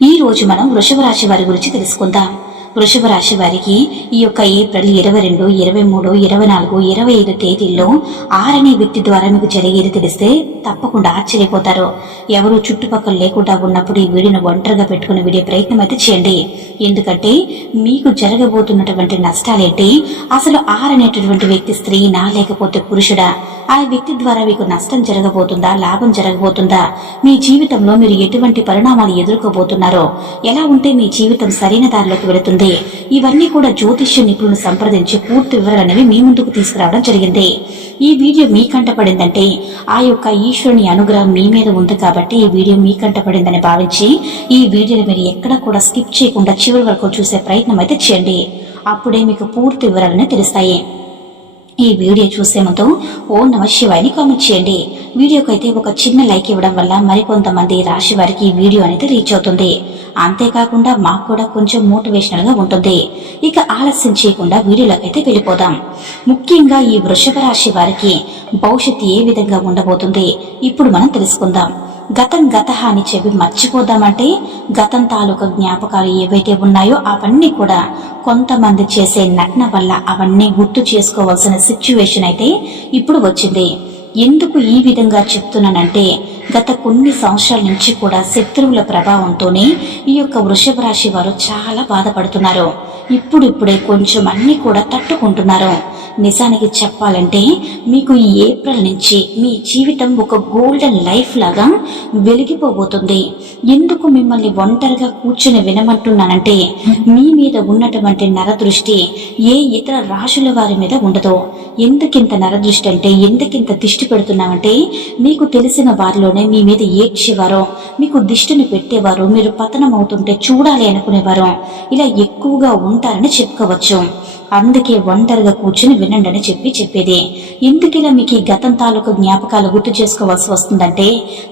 ఈ రోజు మనం వృషభ రాశి వారి గురించి తెలుసుకుందాం. వృషభ రాశి వారికి ఈ యొక్క ఏప్రిల్ 22, 23, 24, 25 తేదీల్లో ఆరనే వ్యక్తి ద్వారా మీకు జరిగేది తెలిస్తే తప్పకుండా ఆశ్చర్యపోతారు. ఎవరు చుట్టుపక్కల లేకుండా ఉన్నప్పుడు ఈ వీడియోను ఒంటరిగా పెట్టుకుని వీడియో ప్రయత్నం అయితే చేయండి. ఎందుకంటే మీకు జరగబోతున్నటువంటి నష్టాలేంటి, అసలు ఆరనేటటువంటి వ్యక్తి స్త్రీనా లేకపోతే పురుషుడా, ఆ వ్యక్తి ద్వారా మీకు నష్టం జరగబోతుందా లాభం జరగబోతుందా, మీ జీవితంలో మీరు ఎటువంటి పరిణామాలు ఎదుర్కోబోతున్నారో, ఎలా ఉంటే మీ జీవితం సరైన దారిలోకి వెళుతుంది, ఇవన్నీ కూడా జ్యోతిష్య నిపుణులను సంప్రదించి పూర్తి వివరాలు అనేవి మీ ముందుకు తీసుకురావడం జరిగింది. ఈ వీడియో మీ కంటపడిందంటే ఆ యొక్క ఈశ్వరుని అనుగ్రహం మీ మీద ఉంది కాబట్టి ఈ వీడియో మీ కంటపడిందని భావించి ఈ వీడియోని మీరు ఎక్కడా కూడా స్కిప్ చేయకుండా చివరి వరకు చూసే ప్రయత్నం అయితే చేయండి. అప్పుడే మీకు పూర్తి వివరాలనే తెలుస్తాయి. ఈ వీడియో చూసే ముందు ఓం నమః శివాయని కామెంట్ చేయండి. వీడియోకైతే ఒక చిన్న లైక్ ఇవ్వడం వల్ల మరికొంతమంది రాశి వారికి ఈ వీడియో అనేది రీచ్ అవుతుంది. అంతేకాకుండా మాకు కూడా కొంచెం మోటివేషనల్ గా ఉంటుంది. ఇక ఆలస్యం చేయకుండా వీడియోలోకి అయితే వెళ్ళిపోదాం. ముఖ్యంగా ఈ వృషభ రాశి వారికి భవిష్యత్తు ఏ విధంగా ఉండబోతుంది ఇప్పుడు మనం తెలుసుకుందాం. గతం గతహ అని చెప్పి మర్చిపోదామంటే గతం తాలూకా జ్ఞాపకాలు ఏవైతే ఉన్నాయో అవన్నీ కూడా కొంతమంది చేసే నటన వల్ల అవన్నీ గుర్తు చేసుకోవాల్సిన సిచ్యువేషన్ అయితే ఇప్పుడు వచ్చింది. ఎందుకు ఈ విధంగా చెప్తున్నానంటే గత కొన్ని సంవత్సరాల నుంచి కూడా శత్రువుల ప్రభావంతోనే ఈ యొక్క వృషభ రాశి వారు చాలా బాధపడుతున్నారు. ఇప్పుడిప్పుడే కొంచెం అన్ని కూడా తట్టుకుంటున్నారు. నిజానికి చెప్పాలంటే మీకు ఈ ఏప్రిల్ నుంచి మీ జీవితం ఒక గోల్డెన్ లైఫ్ లాగా వెలిగిపోబోతుంది. ఎందుకు మిమ్మల్ని ఒంటరిగా కూర్చుని వినమంటున్నానంటే మీ మీద ఉన్నటువంటి నరదృష్టి ఏ ఇతర రాశుల వారి మీద ఉండదు. ఎందుకింత నరదృష్టి అంటే, ఎందుకింత దిష్టి పెడుతున్నామంటే, మీకు తెలిసిన వారిలోనే మీ మీద ఏడ్చేవారు, మీకు దిష్టిని పెట్టేవారు, మీరు పతనం అవుతుంటే చూడాలి అనుకునేవారు ఇలా ఎక్కువగా ఉంటారని చెప్పుకోవచ్చు. అందుకే ఒంటరిగా కూర్చుని వినండి అని చెప్పేది. ఎందుకిలా మీకు ఈ గతం తాలూకు జ్ఞాపకాలు గుర్తు చేసుకోవాల్సి వస్తుందంటే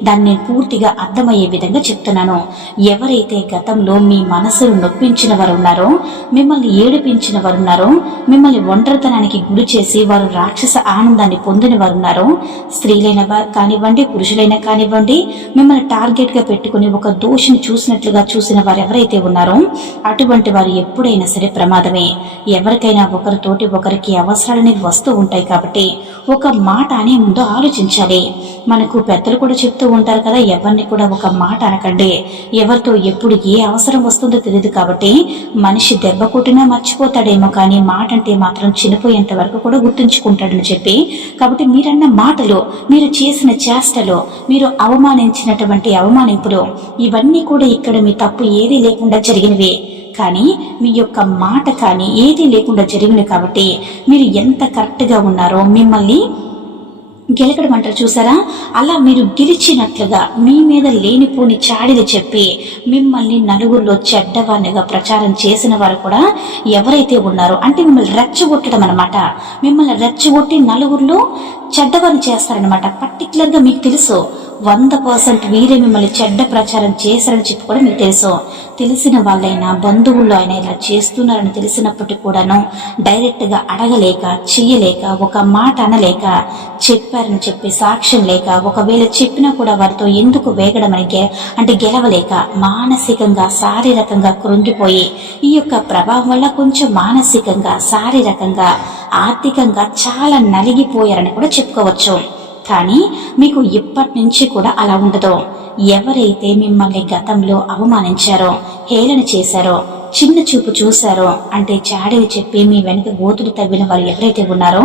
దాన్ని నేను పూర్తిగా అర్థమయ్యే విధంగా చెప్తున్నాను. ఎవరైతే గతంలో మీ మనసును నొప్పించిన వారు ఉన్నారో, మిమ్మల్ని ఏడిపించిన వారు ఉన్నారో, మిమ్మల్ని ఒంటరితనానికి గురి చేసి వారు రాక్షస ఆనందాన్ని పొందిన వారు ఉన్నారో, స్త్రీలైన కానివ్వండి పురుషులైనా కానివ్వండి, మిమ్మల్ని టార్గెట్ గా పెట్టుకుని ఒక దోషిని చూసినట్లుగా చూసిన వారు ఎవరైతే ఉన్నారో అటువంటి వారు ఎప్పుడైనా సరే ప్రమాదమే. ఎవరికైనా ఒకరితోటి ఒకరికి అవసరాలనేవి వస్తూ ఉంటాయి కాబట్టి ఒక మాట అనే ముందు ఆలోచించాలి. మనకు పెద్దలు కూడా చెప్తూ ఉంటారు కదా, ఎవరిని కూడా ఒక మాట అనకండి, ఎవరితో ఎప్పుడు ఏ అవసరం వస్తుందో తెలియదు కాబట్టి మనిషి దెబ్బ కొట్టినా మర్చిపోతాడేమో కానీ మాట అంటే మాత్రం చనిపోయేంత వరకు కూడా గుర్తుంచుకుంటాడని చెప్పి, కాబట్టి మీరన్న మాటలు, మీరు చేసిన చేష్టలు, మీరు అవమానించినటువంటి అవమానింపులు ఇవన్నీ కూడా ఇక్కడ మీ తప్పు ఏదీ లేకుండా జరిగినవే. కానీ మీ యొక్క మాట కానీ ఏదీ లేకుండా జరిగింది కాబట్టి మీరు ఎంత కరెక్ట్గా ఉన్నారో మిమ్మల్ని గెలకడం అంటారు చూసారా, అలా మీరు గెలిచినట్లుగా మీ మీద లేనిపోని చాడిలు చెప్పి మిమ్మల్ని నలుగురిలో చెడ్డవానిగా ప్రచారం చేసిన వారు కూడా ఎవరైతే ఉన్నారో, అంటే మిమ్మల్ని రెచ్చగొట్టడం అనమాట, మిమ్మల్ని రెచ్చగొట్టి నలుగురిలో చెడ్డవాన్ని చేస్తారనమాట. పర్టికులర్గా మీకు తెలుసు 100% వీరే మిమ్మల్ని చెడ్డ ప్రచారం చేశారని చెప్పి కూడా మీకు తెలుసు. తెలిసిన వాళ్ళైనా బంధువుల్లో అయినా ఇలా చేస్తున్నారని తెలిసినప్పటికీ కూడాను డైరెక్ట్గా అడగలేక, చెయ్యలేక, ఒక మాట అనలేక, చెప్పారని చెప్పి సాక్ష్యం లేక, ఒకవేళ చెప్పినా కూడా వారితో ఎందుకు వేగడం అని అంటే గెలవలేక మానసికంగా శారీరకంగా కృంగిపోయి ఈ యొక్క ప్రభావం వల్ల కొంచెం మానసికంగా శారీరకంగా ఆర్థికంగా చాలా నలిగిపోయారని కూడా చెప్పుకోవచ్చు. కానీ మీకు ఇప్పటి నుంచి కూడా అలా ఉండదు. ఎవరైతే మిమ్మల్ని గతంలో అవమానించారో, హేళన చేశారో, చిన్న చూపు చూశారో, అంటే చాడీలు చెప్పి మీ వెనుక గోతులు తవ్విన వారు ఎవరైతే ఉన్నారో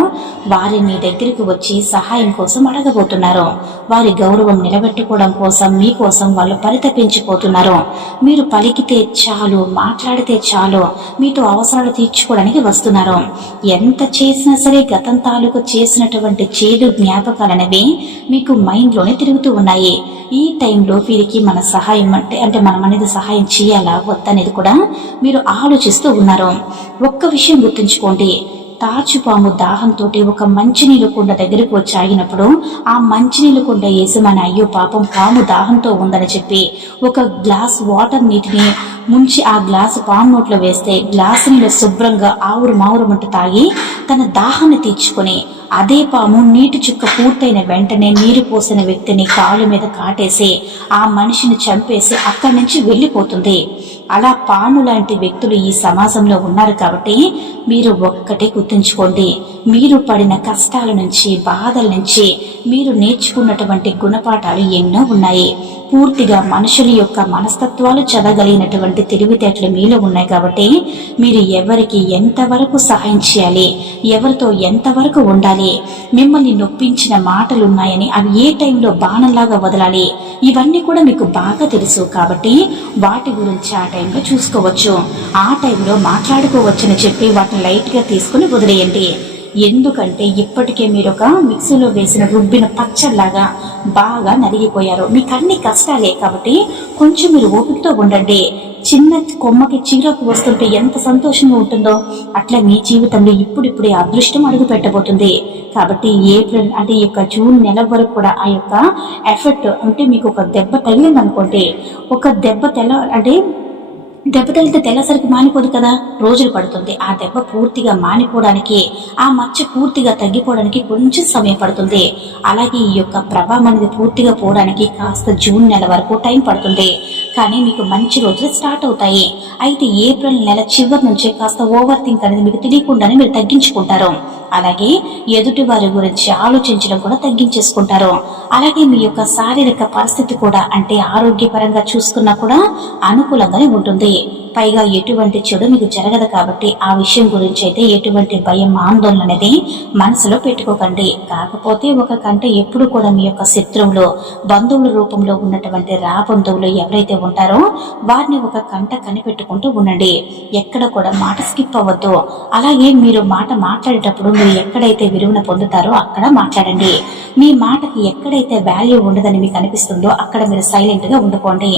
వారి మీ దగ్గరికి వచ్చి సహాయం కోసం అడగబోతున్నారో, వారి గౌరవం నిలబెట్టుకోవడం కోసం మీకోసం వాళ్ళు పరితపించిపోతున్నారో, మీరు పలికితే చాలు, మాట్లాడితే చాలు, మీతో అవసరాలు తీర్చుకోవడానికి వస్తున్నారు. ఎంత చేసినా సరే గతం తాలూకు చేసినటువంటి చేదు జ్ఞాపకాలనేవి మీకు మైండ్లోనే తిరుగుతూ ఉన్నాయి. ఈ టైంలో వీరికి మన సహాయం అంటే మనం అనేది సహాయం చేయాలా వద్దనేది కూడా మీరు ఆలోచిస్తూ ఉన్నారు. ఒక్క విషయం గుర్తుంచుకోండి, తాచుపాము దాహంతో ఒక మంచినీళ్ళు కుండ దగ్గరకు వచ్చి ఆగినప్పుడు ఆ మంచినీళ్ళు కుండ వేసి మన అయ్యో పాపం పాము దాహంతో ఉందని చెప్పి ఒక గ్లాస్ వాటర్ నీటిని ముంచి ఆ గ్లాసు పాము నోట్లో వేస్తే గ్లాసు నీళ్ళు శుభ్రంగా ఆవురు మావురమంటూ తాగి తన దాహాన్ని తీర్చుకుని అదే పాము నీటి చుక్క పూర్తయిన వెంటనే నీరు పోసిన వ్యక్తిని కాలు మీద కాటేసి ఆ మనిషిని చంపేసి అక్కడి నుంచి వెళ్ళిపోతుంది. అలా పాము లాంటి వ్యక్తులు ఈ సమాజంలో ఉన్నారు కాబట్టి మీరు ఒక్కటే గుర్తుంచుకోండి, మీరు పడిన కష్టాల నుంచి బాధల నుంచి మీరు నేర్చుకున్నటువంటి గుణపాఠాలు ఎన్నో ఉన్నాయి. పూర్తిగా మనుషుల యొక్క మనస్తత్వాలు చదవగలిగినటువంటి తెలివితేటలు మీలో ఉన్నాయి కాబట్టి మీరు ఎవరికి ఎంతవరకు సహాయం చేయాలి, ఎవరితో ఎంతవరకు ఉండాలి, మిమ్మల్ని నొప్పించిన మాటలు ఉన్నాయని అవి ఏ టైంలో బాణంలాగా వదలాలి, ఇవన్నీ కూడా మీకు బాగా తెలుసు. కాబట్టి వాటి గురించి ఆ టైంలో చూసుకోవచ్చు, ఆ టైంలో మాట్లాడుకోవచ్చని చెప్పి వాటిని లైట్గా తీసుకుని వదిలేయండి. ఎందుకంటే ఇప్పటికే మీరు ఒక మిక్సీలో వేసిన రుబ్బిన పచ్చడిలాగా బాగా నలిగిపోయారు. మీకు అన్ని కష్టాలే కాబట్టి కొంచెం మీరు ఓపికతో ఉండండి. చిన్న కొమ్మకి చీరకు వస్తుంటే ఎంత సంతోషంగా ఉంటుందో అట్లా మీ జీవితంలో ఇప్పుడిప్పుడే అదృష్టం అడుగు పెట్టబోతుంది. కాబట్టి ఏప్రిల్ అంటే ఈ యొక్క జూన్ నెల వరకు కూడా ఆ యొక్క ఎఫెక్ట్ అంటే మీకు ఒక దెబ్బ తగిలిందనుకోండి, ఒక దెబ్బ దెబ్బ తగిలితే తెల్లసరికి మానిపోదు కదా, రోజులు పడుతుంది. ఆ దెబ్బ పూర్తిగా మానిపోవడానికి, ఆ మచ్చ పూర్తిగా తగ్గిపోవడానికి కొంచెం సమయం పడుతుంది. అలాగే ఈ యొక్క ప్రభావం అనేది పూర్తిగా పోవడానికి కాస్త జూన్ నెల వరకు టైం పడుతుంది. కానీ మీకు మంచి రోజులు స్టార్ట్ అవుతాయి. అయితే ఏప్రిల్ నెల చివరి నుంచే కాస్త ఓవర్ థింక్ అనేది మీకు తెలియకుండానే మీరు తగ్గించుకుంటారు. అలాగే ఎదుటి వారి గురించి ఆలోచించడం కూడా తగ్గించేసుకుంటారు. అలాగే మీ యొక్క శారీరక పరిస్థితి కూడా అంటే ఆరోగ్యపరంగా చూసుకున్నా కూడా అనుకూలంగానే ఉంటుంది. పైగా ఎటువంటి చెడు మీకు జరగదు కాబట్టి ఆ విషయం గురించి అయితే ఎటువంటి భయం ఆందోళన అనేది మనసులో పెట్టుకోకండి. కాకపోతే ఒక కంట ఎప్పుడు కూడా మీ యొక్క శత్రువులు బంధువుల రూపంలో ఉన్నటువంటి బంధువులు ఎవరైతే ఉంటారో వారిని ఒక కంట కనిపెట్టుకుంటూ ఉండండి. ఎక్కడ కూడా మాట స్కిప్ అవ్వద్దు. అలాగే మీరు మాట మాట్లాడేటప్పుడు మీరు ఎక్కడైతే విలువను పొందుతారో అక్కడ మాట్లాడండి. మీ మాటకి ఎక్కడైతే వాల్యూ ఉండదని మీకు అనిపిస్తుందో అక్కడ మీరు సైలెంట్ గా ఉండిపోండి.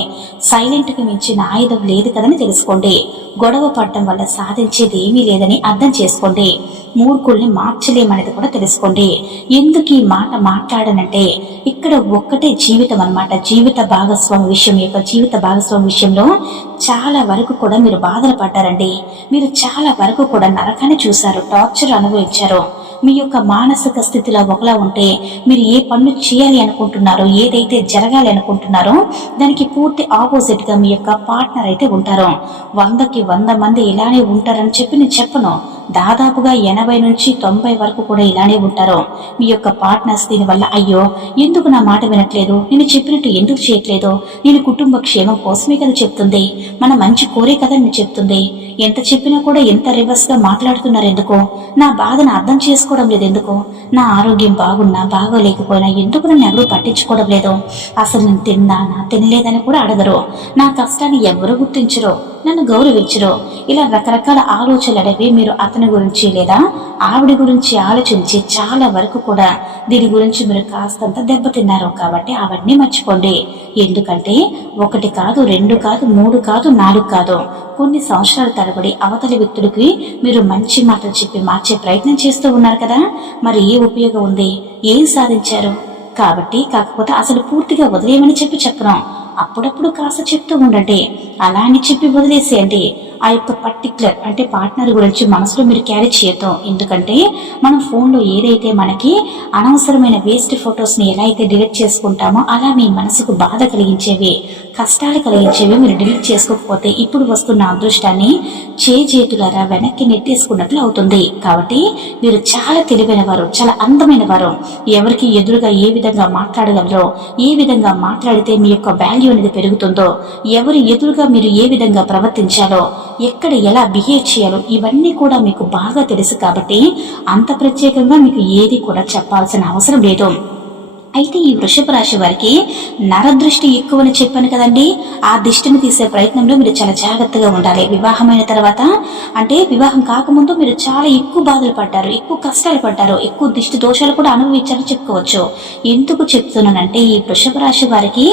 సైలెంట్ కి మించిన ఆయుధం లేదు కదని తెలుసుకోండి. గొడవ పడటం వల్ల సాధించేది ఏమీ లేదని అర్థం చేసుకోండి. మూర్ఖుల్ని మార్చలేమనేది కూడా తెలుసుకోండి. ఎందుకు ఈ మాట మాట్లాడనంటే ఇక్కడ ఒక్కటే జీవితం అన్నమాట. జీవిత భాగస్వామి విషయంలో చాలా వరకు కూడా మీరు బాధలు పడ్డారండి. మీరు చాలా వరకు కూడా నరకాన్ని చూశారు, టార్చర్ అనుభవించారు. మీ యొక్క మానసిక స్థితిలో ఒకలా ఉంటే మీరు ఏ పనులు చేయాలి అనుకుంటున్నారో, ఏదైతే జరగాలి అనుకుంటున్నారో దానికి పూర్తి ఆపోజిట్ గా మీ యొక్క పార్ట్నర్ అయితే ఉంటారు. 100కి 100 మంది ఇలానే ఉంటారని చెప్పి నేను చెప్పను. దాదాపుగా 80 నుంచి 90 వరకు కూడా ఇలానే ఉంటారు. మీ యొక్క పార్ట్నర్స్ దీనివల్ల అయ్యో ఎందుకు నా మాట వినట్లేదు, నేను చెప్పినట్టు ఎందుకు చేయట్లేదు, నేను కుటుంబ క్షేమం కోసమే కదా చెప్తుంది, మన మంచి కోరే కదా నేను చెప్తుంది, ఎంత చెప్పినా కూడా ఎంత రివర్స్ గా మాట్లాడుతున్నారు ఎందుకు, నా బాధను అర్థం చేసుకోవడం లేదు ఎందుకు, నా ఆరోగ్యం బాగున్నా బాగోలేకపోయినా ఎందుకు నన్ను ఎవరూ పట్టించుకోవడం లేదు, అసలు నేను తిన్నానా తినలేదని కూడా అడగరు, నా కష్టాన్ని ఎవరు గుర్తించరు, నన్ను గౌరవించరు. ఇలా రకరకాల ఆలోచనలు అనేవి మీరు అతని గురించి లేదా ఆవిడ గురించి ఆలోచించి చాలా వరకు కూడా దీని గురించి మీరు కాస్తంత దెబ్బతిన్నారు. కాబట్టి అవన్నీ మర్చిపోండి. ఎందుకంటే 1 కాదు 2 కాదు 3 కాదు 4 కాదు కొన్ని సంవత్సరాల తరబడి అవతలి వ్యక్తుడికి మీరు మంచి మాటలు చెప్పి మార్చే ప్రయత్నం చేస్తూ ఉన్నారు కదా, మరి ఏ ఉపయోగం ఉంది, ఏం సాధించారు? కాబట్టి కాకపోతే అసలు పూర్తిగా వదిలేయమని చెప్పను, అప్పుడప్పుడు కాస్త చెప్తూ ఉండండి. అలా అని చెప్పి వదిలేసేయండి. ఆ యొక్క పర్టికులర్ అంటే పార్ట్నర్ గురించి మనసులో మీరు క్యారీ చేయొద్దు. ఎందుకంటే మనం ఫోన్లో ఏదైతే మనకి అనవసరమైన వేస్ట్ ఫొటోస్ని ఎలా అయితే డిలీట్ చేసుకుంటామో అలా మీ మనసుకు బాధ కలిగించేవి, కష్టాలు కలిగించేవి మీరు డిలీట్ చేసుకోకపోతే ఇప్పుడు వస్తున్న అదృష్టాన్ని చేతులారా వెనక్కి నెట్టేసుకున్నట్లు అవుతుంది. కాబట్టి మీరు చాలా తెలివైన వారు, చాలా అందమైన వారు. ఎవరికి ఎదురుగా ఏ విధంగా మాట్లాడగలరో, ఏ విధంగా మాట్లాడితే మీ యొక్క వాల్యూ అనేది పెరుగుతుందో, ఎవరి ఎదురుగా మీరు ఏ విధంగా ప్రవర్తించాలో, ఎక్కడ ఎలా బిహేవ్ చేయాలో ఇవన్నీ కూడా మీకు బాగా తెలుసు. కాబట్టి అంత ప్రత్యేకంగా మీకు ఏది కూడా చెప్పాల్సిన అవసరం లేదు. అయితే ఈ వృషభ రాశి వారికి నరదృష్టి ఎక్కువని చెప్పాను కదండి, ఆ దృష్టిని తీసే ప్రయత్నంలో మీరు చాలా జాగ్రత్తగా ఉండాలి. వివాహమైన తర్వాత అంటే వివాహం కాకముందు మీరు చాలా ఎక్కువ బాధలు పడ్డారు, ఎక్కువ కష్టాలు పడ్డారు, ఎక్కువ దిష్టి దోషాలు కూడా అనుభవించారని చెప్పుకోవచ్చు. ఎందుకు చెప్తున్నానంటే ఈ వృషభ రాశి వారికి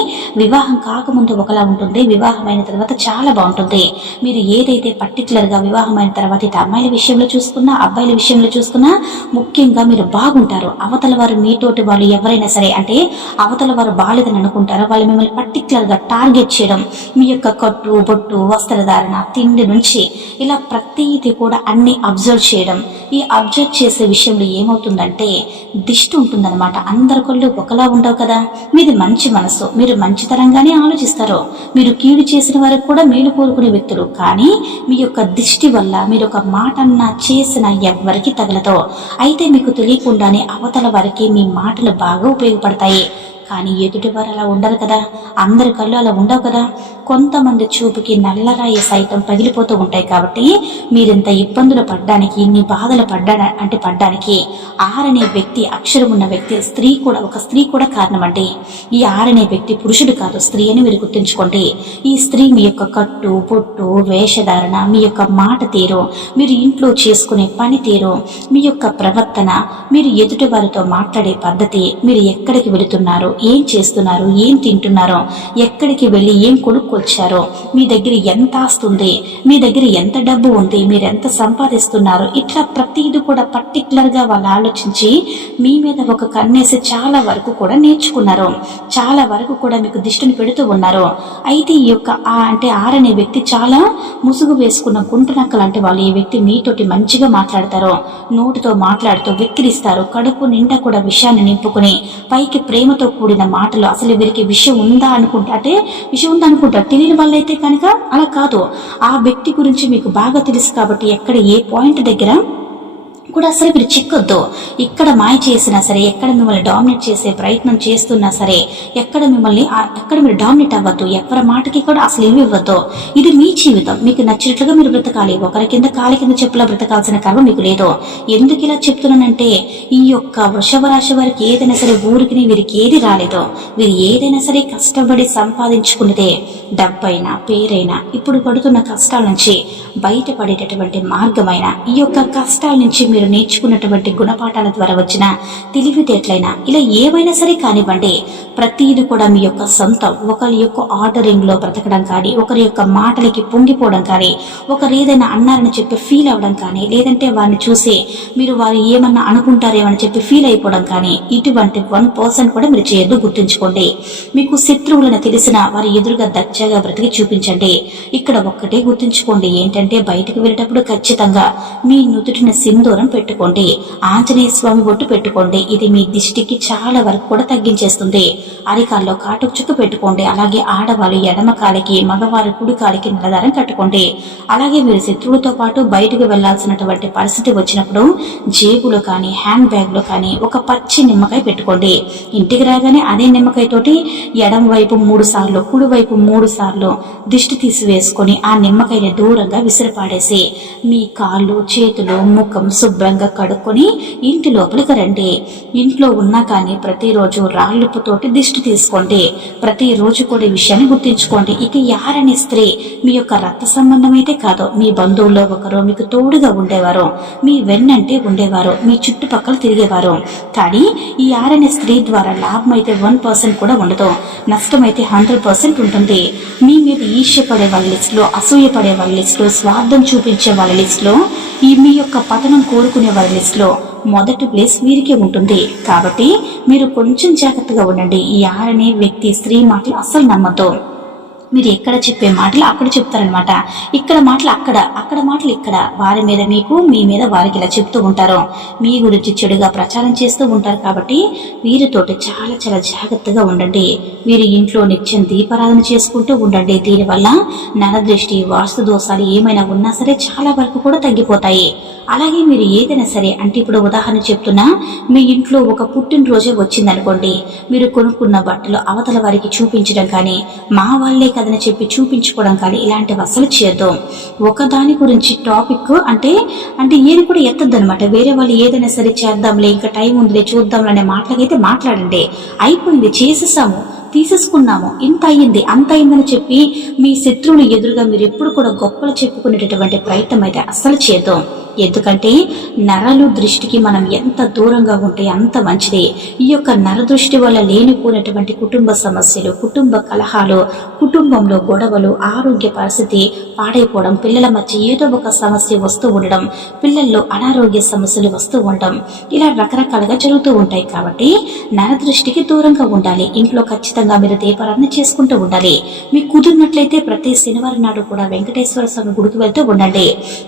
వివాహం కాకముందు ఒకలా ఉంటుంది, వివాహమైన తర్వాత చాలా బాగుంటుంది. మీరు ఏదైతే పర్టికులర్ గా వివాహమైన తర్వాత ఇటు అమ్మాయిల విషయంలో చూసుకున్నా అబ్బాయిల విషయంలో చూసుకున్నా ముఖ్యంగా మీరు బాగుంటారు. అవతల వారు మీతోటి వాళ్ళు ఎవరైనా సరే అంటే అవతల వారు బాలేదని అనుకుంటారో వాళ్ళు మిమ్మల్ని పర్టికులర్గా టార్గెట్ చేయడం, మీ యొక్క కట్టు బొట్టు వస్త్రధారణ తిండి నుంచి ఇలా ప్రతిదీ కూడా అన్ని అబ్జర్వ్ చేయడం. ఈ అబ్జర్వ్ చేసే విషయంలో ఏమవుతుందంటే దిష్టి ఉంటుందన్నమాట. అందరి కళ్ళు ఒకలా ఉండవు కదా. మీది మంచి మనసు, మీరు మంచితరంగానే ఆలోచిస్తారు, మీరు కీడు చేసిన వారికి కూడా మేలు కోరుకునే వ్యక్తులు. కానీ మీ యొక్క దిష్టి వల్ల మీరు ఒక మాటన్నా చేసిన ఎవ్వరికి తగలదో. అయితే మీకు తెలియకుండానే అవతల వారికి మీ మాటలు బాగా ఉపయోగపడతాయి. కానీ ఎదుటి వారు అలా ఉండరు కదా, అందరి కళ్ళు అలా ఉండవు కదా. కొంతమంది చూపుకి నల్లరాయి సైతం పగిలిపోతూ ఉంటాయి. కాబట్టి మీరింత ఇబ్బందులు పడ్డానికి, ఇన్ని బాధలు పడ్డానికి ఆరనే వ్యక్తి, అక్షరం ఉన్న వ్యక్తి, ఒక స్త్రీ కూడా కారణం అండి. ఈ ఆరనే వ్యక్తి పురుషుడు కాదు, స్త్రీ అని మీరు గుర్తుంచుకోండి. ఈ స్త్రీ మీ యొక్క కట్టు పొట్టు వేషధారణ, మీ యొక్క మాట తీరు, మీరు ఇంట్లో చేసుకునే పని తీరు, మీ యొక్క ప్రవర్తన, మీరు ఎదుటి వారితో మాట్లాడే పద్ధతి, మీరు ఎక్కడికి వెళుతున్నారు, ఏం చేస్తున్నారు, ఏం తింటున్నారో, ఎక్కడికి వెళ్ళి ఏం కొనుక్కొచ్చారో, మీ దగ్గర ఎంత ఆస్తుంది, మీ దగ్గర ఎంత డబ్బు ఉంది, మీరు ఎంత సంపాదిస్తున్నారు, ఇట్లా ప్రతిదీ కూడా పర్టికులర్గా వాళ్ళు ఆలోచించి మీ మీద ఒక కన్నేసి చాలా వరకు కూడా నేర్చుకున్నారు, చాలా వరకు కూడా మీకు దిష్టిని పెడుతూ ఉన్నారు. అయితే ఈ యొక్క ఆరనే వ్యక్తి చాలా ముసుగు వేసుకున్న గుంటనక్క లాంటి వాళ్ళు. ఈ వ్యక్తి మీతోటి మంచిగా మాట్లాడతారు, నోటితో మాట్లాడుతూ వెక్కిరిస్తారు, కడుపు నిండా కూడా విషయాన్ని నింపుకుని పైకి ప్రేమతో కూడిన మాటలు. అసలు వీరికి విషయం ఉందా అనుకుంటారు. తెలియని వాళ్ళైతే కనుక అలా కాదు. ఆ వ్యక్తి గురించి మీకు బాగా తెలుసు కాబట్టి ఎక్కడ ఏ పాయింట్ దగ్గర కూడా అసలు మీరు చిక్కొద్దు. ఇక్కడ మాయ చేసినా సరే, ఎక్కడ మిమ్మల్ని డామినేట్ చేసే ప్రయత్నం చేస్తున్నా సరే, ఎక్కడ మీరు డామినేట్ అవ్వద్దు. ఎవరి మాటకి కూడా అసలు ఏమి ఇవ్వద్దు. ఇది మీ జీవితం, మీకు నచ్చినట్లుగా మీరు బ్రతకాలి. ఒకరి కింద కాలి కింద చెప్పులా బ్రతకాల్సిన కర్మ మీకు లేదు. ఎందుకు ఇలా చెప్తున్నానంటే ఈ యొక్క వృషభ రాశి వారికి ఏదైనా సరే ఊరికి వీరికి ఏది రాలేదో, వీరు ఏదైనా సరే కష్టపడి సంపాదించుకున్నదే, డబ్బైనా పేరైనా, ఇప్పుడు పడుతున్న కష్టాల నుంచి బయటపడేటటువంటి మార్గమైన, ఈ యొక్క కష్టాల నుంచి మీరు నేర్చుకున్నటువంటి గుణపాఠాల ద్వారా వచ్చిన తెలివితేటలైనా, ఇలా ఏవైనా సరే కానివ్వండి, ప్రతిది కూడా మీ యొక్క సొంతం. ఒకరి యొక్క ఆర్డరింగ్ లో బ్రతకడం కానీ, ఒకరి యొక్క మాటలకి పొంగిపోవడం కానీ, ఒకరు ఏదైనా అన్నారని చెప్పి ఫీల్ అవ్వడం కానీ, లేదంటే వారిని చూసి మీరు వారు ఏమన్నా అనుకుంటారేమని చెప్పి ఫీల్ అయిపోవడం కానీ, ఇటువంటి 1% కూడా మీరు చేయొద్దు. గుర్తుంచుకోండి. మీకు శత్రువులను తెలిసిన వారి ఎదురుగా దర్జాగా బ్రతికి చూపించండి. ఇక్కడ ఒక్కటే గుర్తుంచుకోండి, ఏంటంటే బయటకు వెళ్ళేటప్పుడు ఖచ్చితంగా మీ నుదుటిన సింధూరం పెట్టుకోండి, ఆంజనేయ స్వామి బొట్టు పెట్టుకోండి. ఇది మీ దిష్టికి చాలా వరకు కూడా తగ్గించేస్తుంది. అరికాల్లో కాటుకు చుక్క పెట్టుకోండి. అలాగే ఆడవాళ్ళు ఎడమ కాలికి, మగవారు కుడి కాలికి నల్లదారం కట్టుకోండి. అలాగే మీరు శత్రువులతో పాటు బయటకు వెళ్లాల్సినటువంటి పరిస్థితి వచ్చినప్పుడు జేబులో కానీ, హ్యాండ్ బ్యాగ్ లో కానీ ఒక పచ్చి నిమ్మకాయ పెట్టుకోండి. ఇంటికి రాగానే అదే నిమ్మకాయ తోటి ఎడమ వైపు 3 సార్లు, కుడి వైపు 3 సార్లు దిష్టి తీసివేసుకొని ఆ నిమ్మకాయని దూరంగా విసిరిపాడేసి మీ కాళ్ళు, చేతులు, ముఖం శుభ్రంగా కడుక్కొని ఇంటి లోపలికి రండి. ఇంట్లో ఉన్నా కానీ ప్రతిరోజు రాళ్ళుప్పుతోటి దిష్టి తీసుకోండి. ప్రతిరోజు కూడా ఈ విషయాన్ని గుర్తించుకోండి. ఇక యారని స్త్రీ మీ యొక్క రక్త సంబంధం అయితే కాదు, మీ బంధువుల్లో ఒకరు, మీకు తోడుగా ఉండేవారు, మీ వెన్నంటే ఉండేవారు, మీ చుట్టుపక్కల తిరిగేవారు. కానీ ఈ యారని స్త్రీ ద్వారా లాభం అయితే 1% కూడా ఉండదు, నష్టం అయితే 100% ఉంటుంది. మీ మీద ఈర్ష్యపడే వాళ్ళ లిస్టులో, అసూయపడే వాళ్ళ లిస్టులో, స్వార్థం చూపించే వాళ్ళ లిస్టులో, మీ యొక్క పతనం కోరుకునే వారి లిస్టులో మొదటి ప్లేస్ వీరికే ఉంటుంది. కాబట్టి మీరు కొంచెం జాగ్రత్తగా ఉండండి. ఈ ఆరనే వ్యక్తి స్త్రీ మాటలు అస్సలు నమ్మద్దు. మీరు ఎక్కడ చెప్పే మాటలు అక్కడ చెప్తారనమాట, ఇక్కడ మాటలు అక్కడ మాటలు ఇక్కడ. వారి మీద మీకు, మీ మీద వారికి ఇలా చెప్తూ ఉంటారు, మీ గురించి చెడుగా ప్రచారం చేస్తూ ఉంటారు. కాబట్టి వీరితోటి చాలా చాలా జాగ్రత్తగా ఉండండి. వీరి ఇంట్లో నిత్యం దీపారాధన చేసుకుంటూ ఉండండి. దీనివల్ల నరదృష్టి, వాస్తు దోషాలు ఏమైనా ఉన్నా సరే చాలా వరకు కూడా తగ్గిపోతాయి. అలాగే మీరు ఏదైనా సరే, అంటే ఇప్పుడు ఉదాహరణ చెప్తున్నా, మీ ఇంట్లో ఒక పుట్టినరోజే వచ్చిందనుకోండి, మీరు కొనుక్కున్న బట్టలు అవతల వారికి చూపించడం కానీ, మా వాళ్లే కదని చెప్పి చూపించుకోవడం కానీ ఇలాంటివి అసలు చేయొద్దు. ఒకదాని గురించి టాపిక్ అంటే ఏది కూడా ఎత్తద్దు అనమాట. వేరే వాళ్ళు ఏదైనా సరే చేద్దాంలే, ఇంకా టైం ఉందిలే చూద్దాంలే అనే మాటలకైతే మాట్లాడండి. అయిపోయింది, చేసేసాము, తీసేసుకున్నాము, ఇంత అయ్యింది అంత అయిందని చెప్పి మీ శత్రువుని ఎదురుగా మీరు ఎప్పుడు కూడా గొప్పలు చెప్పుకునేటటువంటి ప్రయత్నం అయితే అస్సలు చేద్దాం. ఎందుకంటే నరలు దృష్టికి మనం ఎంత దూరంగా ఉంటే అంత మంచిది. ఈ యొక్క నరదృష్టి వల్ల లేనిపోయినటువంటి కుటుంబ సమస్యలు, కుటుంబ కలహాలు, కుటుంబంలో గొడవలు, ఆరోగ్య పరిస్థితి పాడైపోవడం, పిల్లల మధ్య ఏదో ఒక సమస్య వస్తూ ఉండడం, పిల్లల్లో అనారోగ్య సమస్యలు వస్తూ ఉండడం, ఇలా రకరకాలుగా జరుగుతూ ఉంటాయి. కాబట్టి నరదృష్టికి దూరంగా ఉండాలి. ఇంట్లో ఖచ్చితంగా మీరు దీపారాధన చేసుకుంటూ ఉండాలి. మీకు కుదిరినట్లయితే ప్రతి శనివారం నాడు కూడా వెంకటేశ్వర స్వామి గుడికి వెళ్తూ ఉండండి.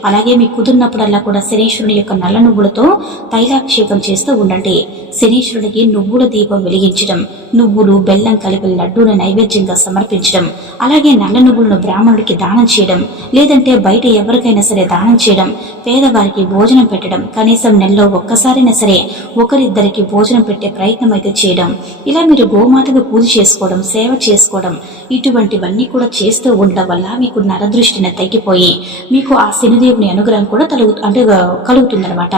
అలాగే మీకు కుదిరినప్పుడల్లా కూడా శనీశ్వరుని యొక్క నల్ల నువ్వులతో తైలాభిషేకం చేస్తూ ఉండండి. శనీశ్వరుడికి నువ్వుల దీపం వెలిగించడం, నువ్వులు బెల్లం కలిపి లడ్డూను నైవేద్యంగా సమర్పించడం, అలాగే నల్ల నువ్వులను బ్రాహ్మణుడికి దానం చేయడం, లేదంటే బయట ఎవరికైనా సరే దానం చేయడం, పేదవారికి భోజనం పెట్టడం, కనీసం నెలలో ఒక్కసారైనా సరే ఒకరిద్దరికి భోజనం పెట్టే ప్రయత్నం అయితే చేయడం, ఇలా మీరు గోమాతకు పూజ చేసుకోవడం, సేవ చేసుకోవడం, ఇటువంటివన్నీ కూడా చేస్తూ ఉండడం వల్ల మీకు నరదృష్టిని తగ్గిపోయి మీకు ఆ శనిదేవుని అనుగ్రహం కూడా కలుగుతుందన్నమాట.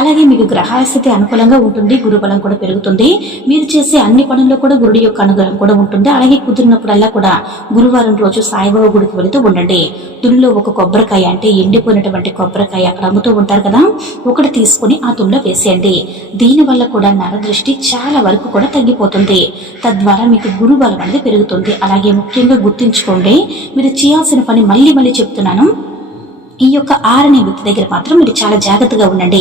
అలాగే మీకు గ్రహాల స్థితి అనుకూలంగా ఉంటుంది, గురుబలం కూడా పెరుగుతుంది. మీరు చేసే అన్ని పనుల్లో కూడా గురుడి యొక్క అనుగ్రహం కూడా ఉంటుంది. అలాగే కుదిరినప్పుడల్లా కూడా గురువారం రోజు సాయిబాబా గుడికి వెళుతూ ఉండండి. తుల్లో ఒక కొబ్బరికాయ, అంటే ఎండిపోయినటువంటి కొబ్బరికాయ అక్కడ అమ్ముతూ ఉంటారు కదా, ఒకటి తీసుకుని ఆ తుల్లో వేసేయండి. దీనివల్ల కూడా నరదృష్టి చాలా వరకు కూడా తగ్గిపోతుంది. తద్వారా మీకు గురుబలం అనేది పెరుగుతుంది. అలాగే ముఖ్యంగా గుర్తుంచుకోండి, మీరు చేయాల్సిన పని మళ్ళీ చెప్తున్నాను, ఈ యొక్క 6 వ్యక్తి దగ్గర మాత్రం మీరు చాలా జాగ్రత్తగా ఉండండి.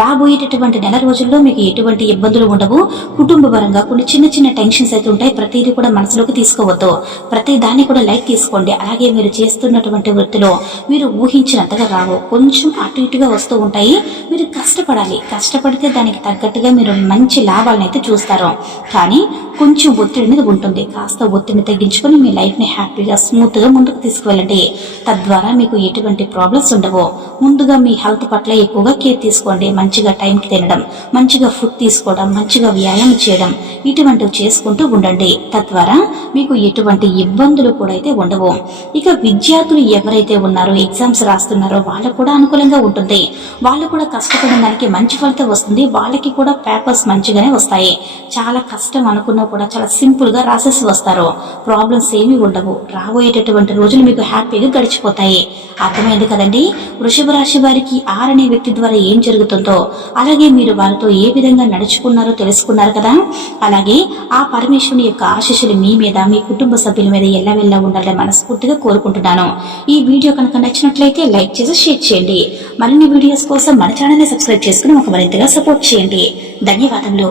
రాబోయేటటువంటి నెల రోజుల్లో మీకు ఎటువంటి ఇబ్బందులు ఉండవు. కుటుంబ పరంగా కొన్ని చిన్న చిన్న టెన్షన్స్ అయితే ఉంటాయి. ప్రతిదీ కూడా మనసులోకి తీసుకోవద్దు. ప్రతి దాన్ని కూడా లైట్ తీసుకోండి. అలాగే మీరు చేస్తున్నటువంటి వృత్తిలో మీరు ఊహించినంతగా రావు, కొంచెం అటు ఇటుగా వస్తూ ఉంటాయి. మీరు కష్టపడాలి. కష్టపడితే దానికి తగ్గట్టుగా మీరు మంచి లాభాలను అయితే చూస్తారు. కానీ కొంచెం ఒత్తిడి అనేది ఉంటుంది. కాస్త ఒత్తిడిని తగ్గించుకొని మీ లైఫ్ని హ్యాపీగా స్మూత్గా ముందుకు తీసుకువెళ్ళండి. తద్వారా మీకు ఎటువంటి ప్రాబ్లమ్స్ ఉండవు. ముందుగా మీ హెల్త్ పట్ల ఎక్కువగా కేర్ తీసుకోండి. మంచిగా టైంకి తినడం, మంచిగా ఫుడ్ తీసుకోవడం, మంచిగా వ్యాయామం చేయడం, ఇటువంటివి చేసుకుంటూ ఉండండి. తద్వారా మీకు ఎటువంటి ఇబ్బందులు కూడా అయితే ఉండవు. ఇక విద్యార్థులు ఎవరైతే ఉన్నారో, ఎగ్జామ్స్ రాస్తున్నారో వాళ్ళకు కూడా అనుకూలంగా ఉంటుంది. వాళ్ళు కూడా కష్టపడిన దానికి మంచి ఫలితం వస్తుంది. వాళ్ళకి కూడా పేపర్స్ మంచిగానే వస్తాయి. చాలా కష్టం అనుకున్నా కూడా చాలా సింపుల్ గా రాసేసి వస్తారు. ప్రాబ్లమ్స్ ఏమీ ఉండవు. రాబోయేటటువంటి రోజులు మీకు హ్యాపీగా గడిచిపోతాయి. అర్థమైంది కదండి? వృషభ రాశి వారికి 6 వ్యక్తి ద్వారా ఏం జరుగుతుందో, అలాగే మీరు వారితో ఏ విధంగా నడుచుకున్నారో తెలుసుకున్నారు కదా. అలాగే ఆ పరమేశ్వరుని యొక్క ఆశీస్సులు మీ మీద, మీ కుటుంబ సభ్యుల మీద ఎల్లవెల్లా ఉండాలని మనస్ఫూర్తిగా కోరుకుంటున్నాను. ఈ వీడియో కనుక నచ్చినట్లయితే లైక్ చేసి షేర్ చేయండి. మరిన్ని వీడియోస్ కోసం మన ఛానల్ ని సబ్స్క్రైబ్ చేసుకుని ఒక మరింతగా సపోర్ట్ చేయండి. ధన్యవాదములు.